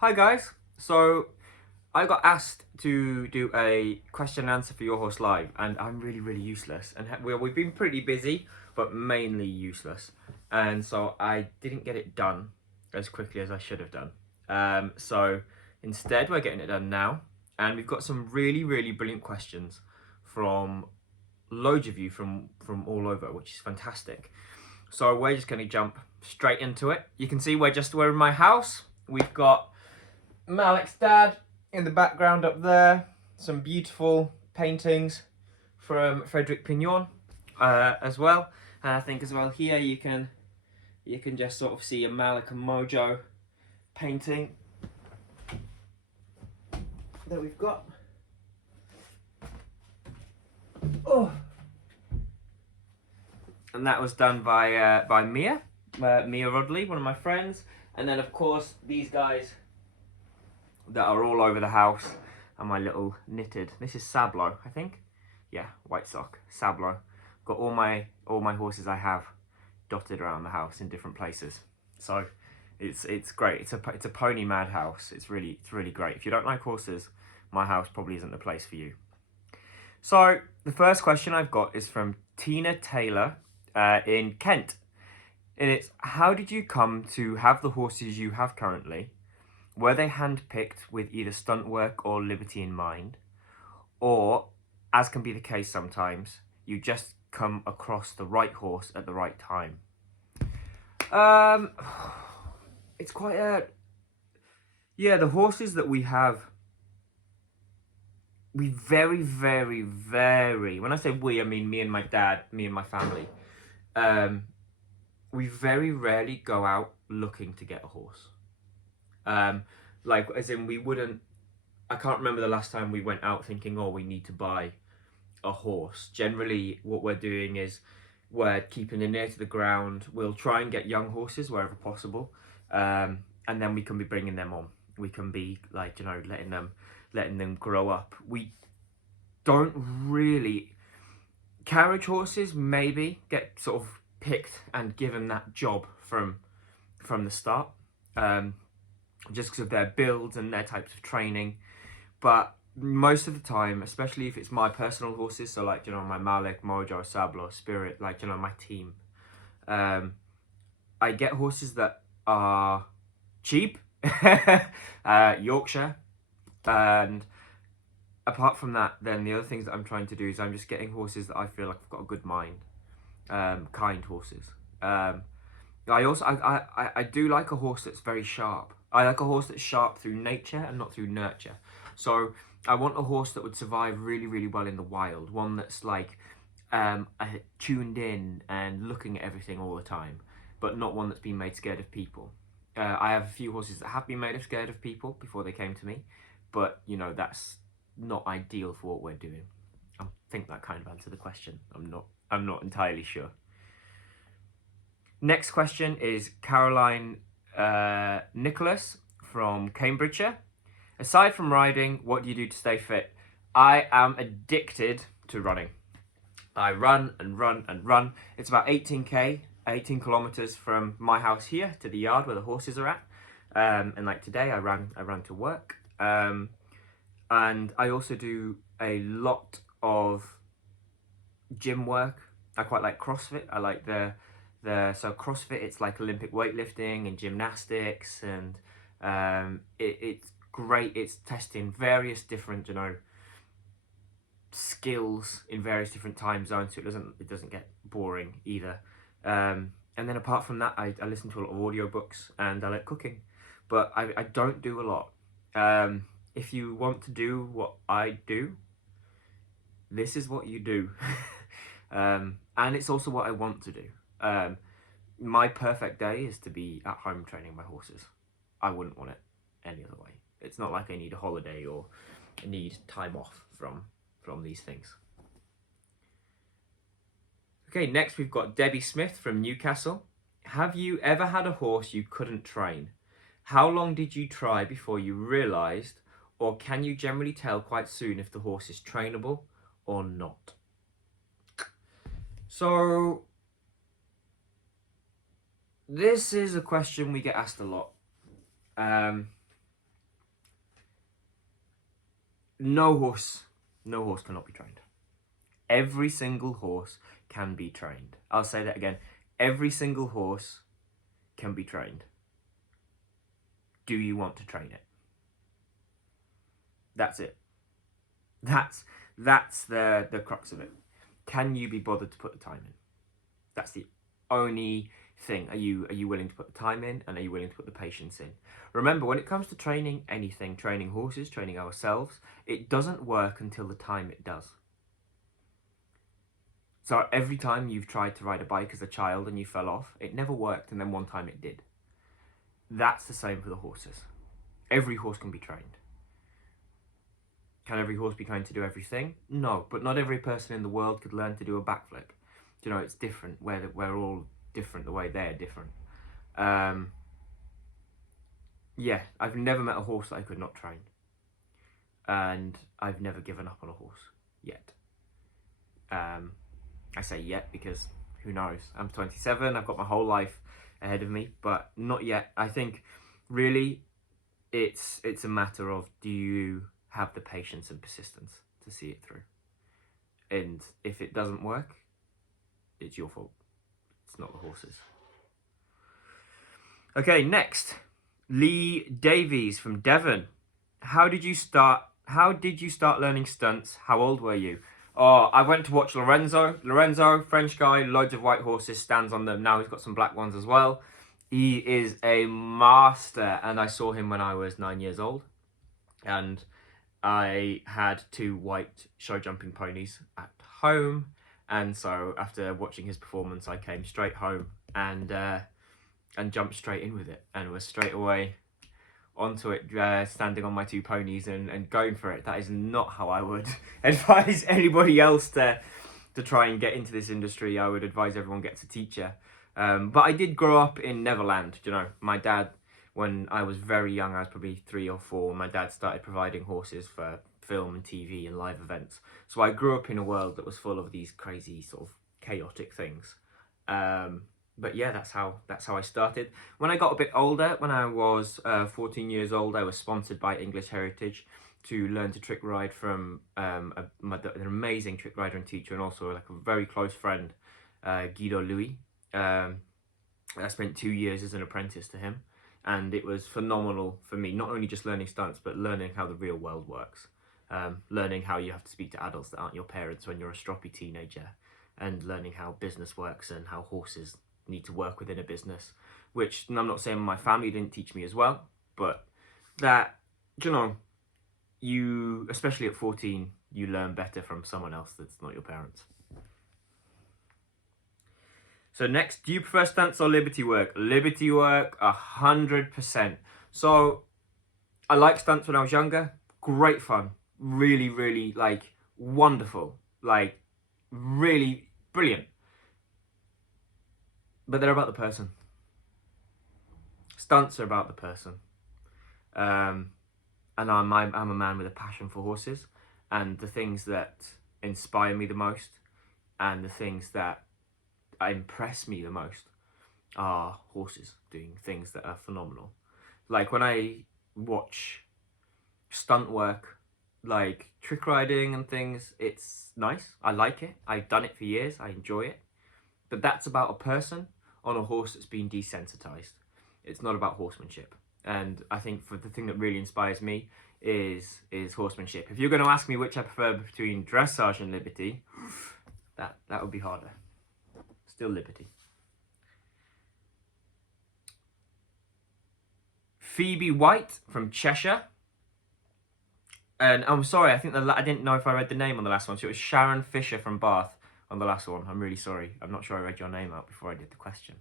Hi guys. So I got asked to do a question and answer for Your Horse Live, and I'm really useless. And we've been pretty busy, but mainly useless. And so I didn't get it done as quickly as I should have done. So instead, we're getting it done now, and we've got some really brilliant questions from loads of you from all over, which is fantastic. So we're just going to jump straight into it. You can see we're in my house. We've got Malik's dad in the background up there. Some beautiful paintings from Frederick Pignon as well. And I think as well here you can just sort of see a Malik and Mojo painting that we've got. Oh, and that was done by Mia Rodley, one of my friends. And then of course these guys that are all over the house and my little knitted. This is Sablo, I think. Yeah, white sock, Sablo. Got all my horses I have dotted around the house in different places. So it's great. It's a pony madhouse. It's really great. If you don't like horses, my house probably isn't the place for you. So the first question I've got is from Tina Taylor in Kent. And it's, how did you come to have the horses you have currently? Were they handpicked with either stunt work or liberty in mind? Or, as can be the case sometimes, you just come across the right horse at the right time? It's quite a... Yeah, the horses that we have, we very... When I say we, I mean me and my dad, me and my family. We very rarely go out looking to get a horse. Like, as in, we wouldn't... I can't remember the last time we went out thinking, oh, we need to buy a horse. Generally, what we're doing is we're keeping them near to the ground. We'll try and get young horses wherever possible, and then we can be bringing them on. We can be, like, you know, letting them grow up. We don't really... Carriage horses maybe get sort of picked and given that job from the start, just because of their builds and their types of training. But most of the time, especially if it's my personal horses, so like, you know, my Malik, Mojo, Sablo, Spirit, like, you know, my team, I get horses that are cheap, Yorkshire, and apart from that, then the other things that I'm trying to do is I'm just getting horses that I feel like I've got a good mind, kind horses. I do like a horse that's very sharp. I like a horse that's sharp through nature and not through nurture. So I want a horse that would survive really well in the wild. One that's like tuned in and looking at everything all the time, but not one that's been made scared of people. I have a few horses that have been made scared of people before they came to me, but you know, that's not ideal for what we're doing. I think that kind of answered the question. I'm not entirely sure. Next question is Caroline Nicholas from Cambridgeshire. Aside from riding, what do you do to stay fit? I am addicted to running. I run and run and run. It's about 18 kilometers from my house here to the yard where the horses are at. And like today, I ran to work. And I also do a lot of gym work. I quite like CrossFit. I like so CrossFit, it's like Olympic weightlifting and gymnastics, and it's great. It's testing various different, you know, skills in various different time zones, so it doesn't get boring either. And then apart from that, I listen to a lot of audiobooks, and I like cooking, but I don't do a lot. If you want to do what I do, this is what you do. And it's also what I want to do. My perfect day is to be at home training my horses. I wouldn't want it any other way. It's not like I need a holiday or need time off from these things. Okay, next we've got Debbie Smith from Newcastle. Have you ever had a horse you couldn't train? How long did you try before you realised, or can you generally tell quite soon if the horse is trainable or not? So, this is a question we get asked a lot. no horse cannot be trained. Every single horse can be trained. I'll say that again. Every single horse can be trained. Do you want to train it? That's it. That's the crux of it. Can you be bothered to put the time in? That's the only thing. Are you willing to put the time in, and are you willing to put the patience in? Remember, when it comes to training anything, training horses, training ourselves, it doesn't work until the time it does. So every time you've tried to ride a bike as a child and you fell off, it never worked, and then one time it did. That's the same for the horses. Every horse can be trained. Can every horse be trained to do everything? No, but not every person in the world could learn to do a backflip. You know, it's different. We're all different the way they're different. Yeah, I've never met a horse that I could not train. And I've never given up on a horse yet. I say yet because who knows? I'm 27, I've got my whole life ahead of me, but not yet. I think really it's a matter of, do you have the patience and persistence to see it through? And if it doesn't work, it's your fault. It's not the horses. Okay, next. Lee Davies from Devon. How did you start learning stunts? How old were you? Oh, I went to watch Lorenzo. Lorenzo, French guy, loads of white horses, stands on them. Now he's got some black ones as well. He is a master, and I saw him when I was 9 years old. And I had 2 white show jumping ponies at home. And so after watching his performance, I came straight home and jumped straight in with it, and was straight away onto it, standing on my 2 ponies and going for it. That is not how I would advise anybody else to try and get into this industry. I would advise everyone gets a teacher. But I did grow up in Neverland. You know, my dad, when I was very young, I was probably 3 or 4, my dad started providing horses for film and TV and live events. So I grew up in a world that was full of these crazy sort of chaotic things. But yeah, that's how I started. When I got a bit older, when I was 14 years old, I was sponsored by English Heritage to learn to trick ride from an amazing trick rider and teacher, and also like a very close friend, Guido Louis. I spent 2 years as an apprentice to him, and it was phenomenal for me, not only just learning stunts, but learning how the real world works. Learning how you have to speak to adults that aren't your parents when you're a stroppy teenager, and learning how business works and how horses need to work within a business, which I'm not saying my family didn't teach me as well, but that, you know, you, especially at 14, you learn better from someone else that's not your parents. So next, do you prefer stunts or liberty work? Liberty work, 100%. So I liked stunts when I was younger. Great fun. Really, really, like, wonderful. Like, really brilliant. But they're about the person. Stunts are about the person. And I'm a man with a passion for horses, and the things that inspire me the most and the things that impress me the most are horses doing things that are phenomenal. Like when I watch stunt work, like trick riding and things, it's nice. I like it. I've done it for years. I enjoy it. But that's about a person on a horse that's been desensitized. It's not about horsemanship. And I think for the thing that really inspires me is horsemanship. If you're going to ask me which I prefer between dressage and liberty, that would be harder. Still liberty. Phoebe White from Cheshire. And I'm sorry, I think I didn't know if I read the name on the last one. So it was Sharon Fisher from Bath on the last one. I'm really sorry. I'm not sure I read your name out before I did the question.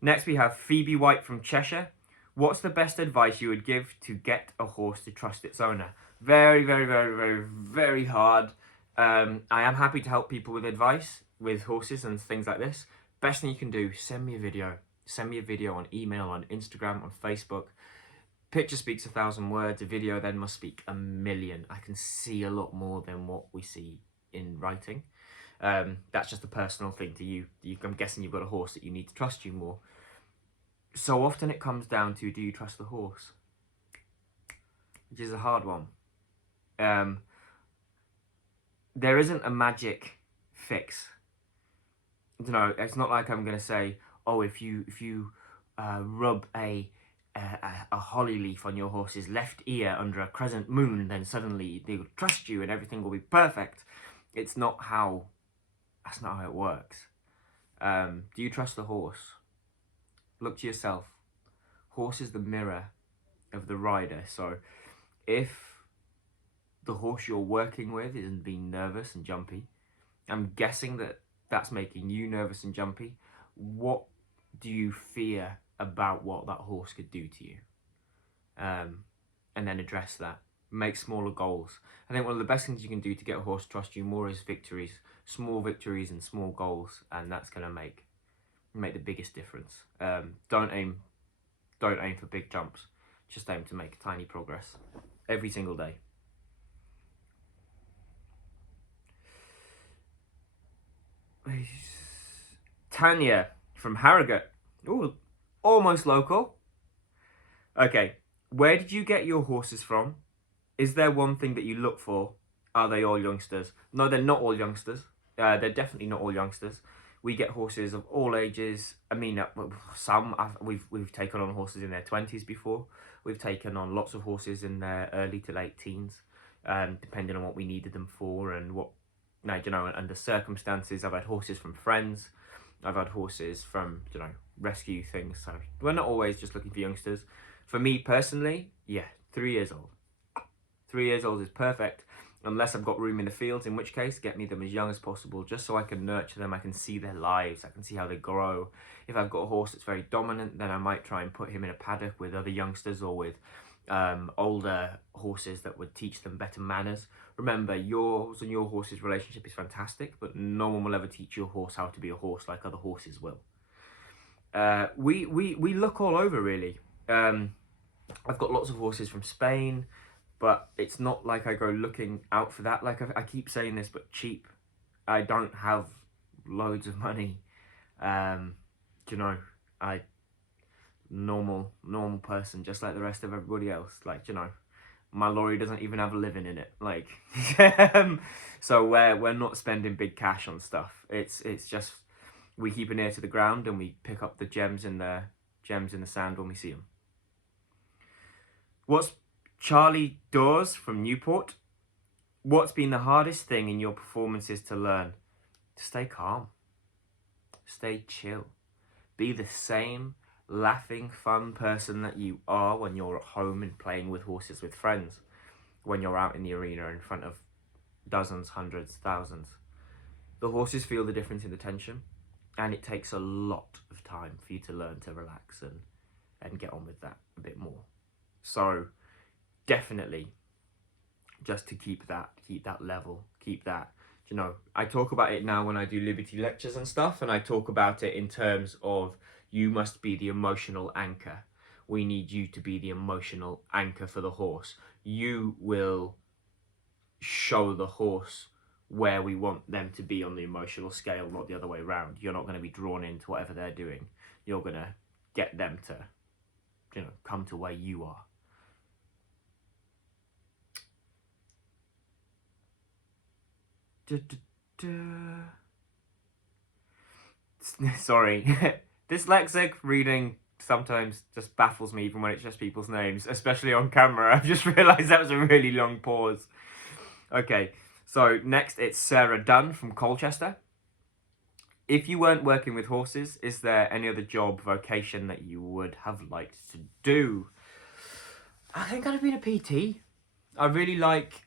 Next we have Phoebe White from Cheshire. What's the best advice you would give to get a horse to trust its owner? Very, very, very, very, very hard. I am happy to help people with advice with horses and things like this. Best thing you can do, send me a video. Send me a video on email, on Instagram, on Facebook. Picture speaks 1,000 words, a video then must speak 1,000,000. I can see a lot more than what we see in writing. That's just a personal thing to you. I'm guessing you've got a horse that you need to trust you more. So often it comes down to, do you trust the horse? Which is a hard one. Um, there isn't a magic fix. You know, it's not like I'm gonna say, oh, if you rub a holly leaf on your horse's left ear under a crescent moon, then suddenly they'll trust you and everything will be perfect. It's not how. That's not how it works. Do you trust the horse? Look to yourself. Horse is the mirror of the rider. So if the horse you're working with isn't being nervous and jumpy, I'm guessing that that's making you nervous and jumpy. What do you fear about what that horse could do to you? And then address that. Make smaller goals. I think one of the best things you can do to get a horse to trust you more is victories, small victories and small goals, and that's going to make the biggest difference. Don't aim for big jumps. Just aim to make tiny progress every single day. Tanya from Harrogate. Ooh, almost local. Okay, where did you get your horses from? Is there one thing that you look for? Are they all youngsters? No, they're not all youngsters. They're definitely not all youngsters. We get horses of all ages. I mean, some we've taken on horses in their 20s before. We've taken on lots of horses in their early to late teens, depending on what we needed them for and what, you know, and the circumstances. I've had horses from friends. I've had horses from, you know, rescue things. So we're not always just looking for youngsters. For me personally, yeah, 3 years old. 3 years old is perfect, unless I've got room in the fields, in which case, get me them as young as possible, just so I can nurture them, I can see their lives, I can see how they grow. If I've got a horse that's very dominant, then I might try and put him in a paddock with other youngsters or with older horses that would teach them better manners. Remember, yours and your horse's relationship is fantastic, but no one will ever teach your horse how to be a horse like other horses will. We look all over, really. I've got lots of horses from Spain, but it's not like I go looking out for that. Like I keep saying this, but cheap. I don't have loads of money. You know, normal person, just like the rest of everybody else. Like, you know, my lorry doesn't even have a living in it. Like, so we're not spending big cash on stuff. It's just we keep an ear to the ground and we pick up the gems in the sand when we see them. What's Charlie Dawes from Newport? What's been the hardest thing in your performances to learn? To stay calm. Stay chill. Be the same laughing, fun person that you are when you're at home and playing with horses with friends. When you're out in the arena in front of dozens, hundreds, thousands. The horses feel the difference in the tension, and it takes a lot of time for you to learn to relax and get on with that a bit more. So definitely just to keep that level, keep that, you know, I talk about it now when I do Liberty lectures and stuff, and I talk about it in terms of you must be the emotional anchor. We need you to be the emotional anchor for the horse. You will show the horse where we want them to be on the emotional scale, not the other way around. You're not going to be drawn into whatever they're doing. You're going to get them to, you know, come to where you are. Sorry, dyslexic reading sometimes just baffles me, even when it's just people's names, especially on camera. I've just realised that was a really long pause. Okay, so next it's Sarah Dunn from Colchester. If you weren't working with horses, is there any other job, vocation that you would have liked to do? I think I'd have been a PT. I really like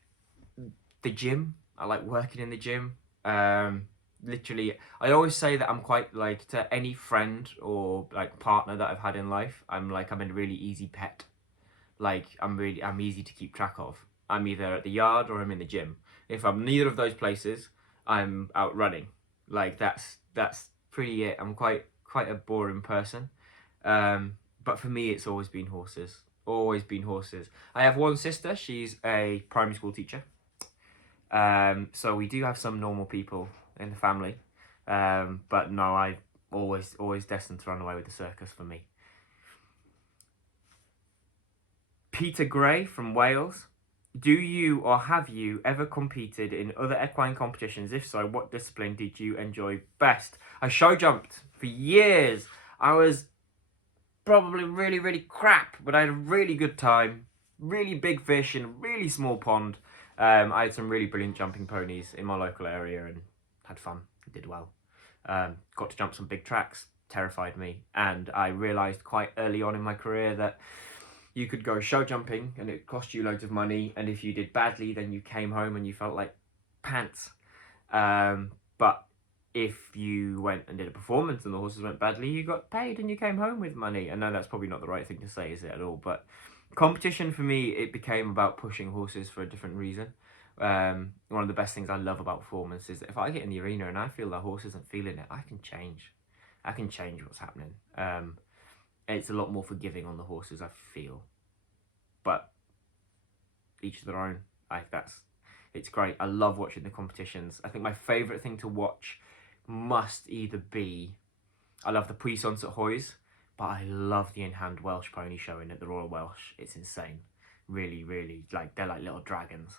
the gym. I like working in the gym. Literally, I always say that I'm quite like, to any friend or like partner that I've had in life, I'm a really easy pet. Like I'm easy to keep track of. I'm either at the yard or I'm in the gym. If I'm neither of those places, I'm out running. Like that's pretty it. I'm quite a boring person. But for me, it's always been horses. Always been horses. I have one sister. She's a primary school teacher. So we do have some normal people in the family. But no, I always destined to run away with the circus for me. Peter Gray from Wales. Do you or have you ever competed in other equine competitions? If so, what discipline did you enjoy best? I show jumped for years. I was probably really, really crap, but I had a really good time. Really big fish in a really small pond. I had some really brilliant jumping ponies in my local area and had fun. Did well. Got to jump some big tracks. Terrified me. And I realised quite early on in my career that you could go show jumping and it cost you loads of money, and if you did badly then you came home and you felt like pants. But if you went and did a performance and the horses went badly, you got paid and you came home with money. I know that's probably not the right thing to say, is it, at all? But competition for me, it became about pushing horses for a different reason. One of the best things I love about performance is that if I get in the arena and I feel the horse isn't feeling it, I can change what's happening. It's a lot more forgiving on the horses, I feel. But each to their own. It's great. I love watching the competitions. I think my favourite thing to watch must either be, I love the Puissance at Hoys, but I love the in-hand Welsh pony showing at the Royal Welsh. It's insane. Really, really, they're like little dragons.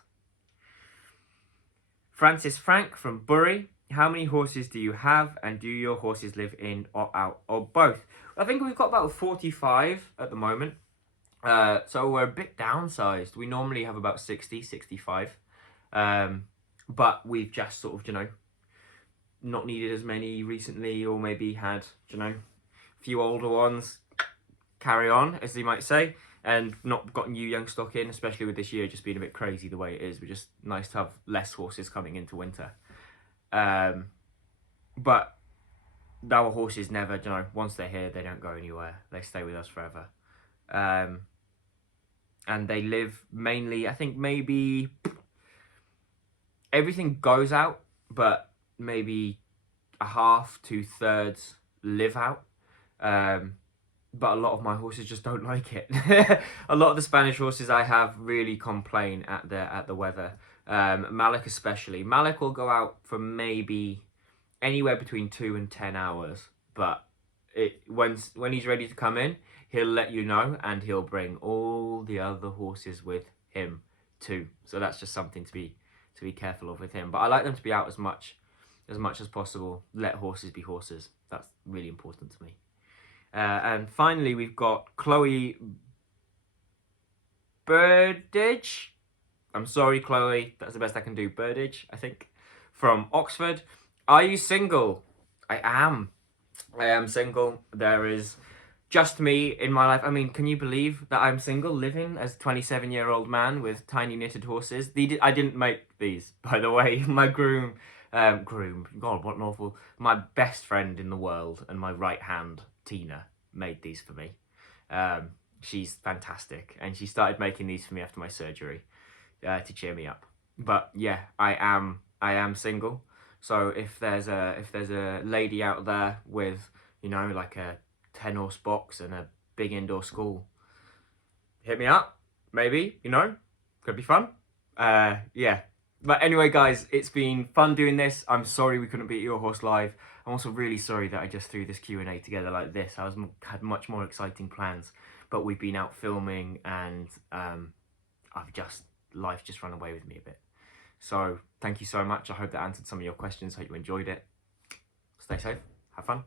Francis Frank from Bury. How many horses do you have, and do your horses live in or out, or both? I think we've got about 45 at the moment. So we're a bit downsized. We normally have about 60, 65. But we've just sort of, not needed as many recently, or maybe had, a few older ones carry on, as they might say, and not got new young stock in, especially with this year just being a bit crazy the way it is. We're just nice to have less horses coming into winter. But our horses never, once they're here, they don't go anywhere. They stay with us forever. And they live mainly, I think maybe everything goes out, but maybe a half, 2/3 live out. But a lot of my horses just don't like it. A lot of the Spanish horses I have really complain at the weather. Malik especially. Malik will go out for maybe anywhere between 2 and 10 hours, but when he's ready to come in, he'll let you know, and he'll bring all the other horses with him too. So that's just something to be careful of with him. But I like them to be out as much as possible. Let horses be horses. That's really important to me. And finally, we've got Chloe Birdage. I'm sorry, Chloe. That's the best I can do. Birdage, I think. From Oxford. Are you single? I am single. There is just me in my life. I mean, can you believe that I'm single, living as a 27-year-old man with tiny knitted horses? I didn't make these, by the way. My groom, God, what an awful... My best friend in the world and my right hand, Tina, made these for me. She's fantastic, and she started making these for me after my surgery to cheer me up. But yeah, I am single. So if there's a lady out there with, like a 10-horse box and a big indoor school, hit me up. Maybe, could be fun. Yeah. But anyway, guys, it's been fun doing this. I'm sorry we couldn't be at Your Horse Live. I'm also really sorry that I just threw this Q&A together like this. Had much more exciting plans, but we've been out filming, and life just run away with me a bit. So thank you so much. I hope that answered some of your questions. Hope you enjoyed it. Stay safe. Have fun.